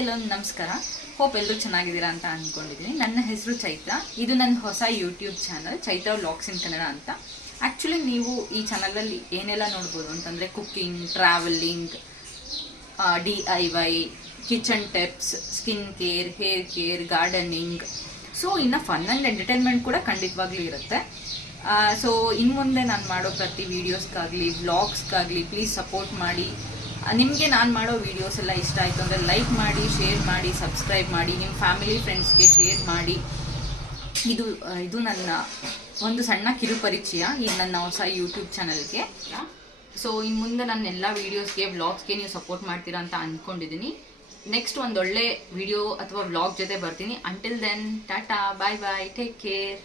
ಎಲ್ಲರಿಗೂ ನಮಸ್ಕಾರ. ಹೋಪ್ ಎಲ್ಲರೂ ಚೆನ್ನಾಗಿದ್ದೀರಾ ಅಂತ ಅಂದ್ಕೊಂಡಿದ್ದೀನಿ. ನನ್ನ ಹೆಸರು ಚೈತ್ರ. ಇದು ನನ್ನ ಹೊಸ ಯೂಟ್ಯೂಬ್ ಚಾನಲ್ ಚೈತ್ರ ವ್ಲಾಗ್ಸ್ ಇನ್ ಕನ್ನಡ ಅಂತ. ಆ್ಯಕ್ಚುಲಿ ನೀವು ಈ ಚಾನಲಲ್ಲಿ ಏನೆಲ್ಲ ನೋಡ್ಬೋದು ಅಂತಂದರೆ cooking, travelling, DIY, kitchen tips, skin care, hair care, gardening, so ಇನ್ನು ಫನ್ ಆ್ಯಂಡ್ ಎಂಟರ್ಟೈನ್ಮೆಂಟ್ ಕೂಡ ಖಂಡಿತವಾಗ್ಲೂ ಇರುತ್ತೆ. ಸೊ ಇನ್ನು ಮುಂದೆ ನಾನು ಮಾಡೋ ಪ್ರತಿ ವೀಡಿಯೋಸ್ಗಾಗಲಿ ವ್ಲಾಗ್ಸ್ಗಾಗಲಿ ಪ್ಲೀಸ್ ಸಪೋರ್ಟ್ ಮಾಡಿ. ನಿಮಗೆ ನಾನು ಮಾಡೋ ವೀಡಿಯೋಸ್ ಎಲ್ಲ ಇಷ್ಟ ಆಯಿತು ಅಂದರೆ ಲೈಕ್ ಮಾಡಿ, ಶೇರ್ ಮಾಡಿ, ಸಬ್ಸ್ಕ್ರೈಬ್ ಮಾಡಿ, ನಿಮ್ಮ ಫ್ಯಾಮಿಲಿ ಫ್ರೆಂಡ್ಸ್ಗೆ ಶೇರ್ ಮಾಡಿ. ಇದು ನನ್ನ ಒಂದು ಸಣ್ಣ ಕಿರುಪರಿಚಯ ಈ ನನ್ನ ಹೊಸ ಯೂಟ್ಯೂಬ್ ಚಾನಲ್ಗೆ. ಸೊ ಇನ್ನು ಮುಂದೆ ನನ್ನ ಎಲ್ಲ ವೀಡಿಯೋಸ್ಗೆ ವ್ಲಾಗ್ಸ್ಗೆ ನೀವು ಸಪೋರ್ಟ್ ಮಾಡ್ತೀರಾ ಅಂತ ಅಂದ್ಕೊಂಡಿದ್ದೀನಿ. ನೆಕ್ಸ್ಟ್ ಒಂದೊಳ್ಳೆ ವಿಡಿಯೋ ಅಥವಾ ವ್ಲಾಗ್ ಜೊತೆ ಬರ್ತೀನಿ. ಅಂಟಿಲ್ ದೆನ್ ಟಾಟಾ, ಬಾಯ್ ಬಾಯ್, ಟೇಕ್ ಕೇರ್.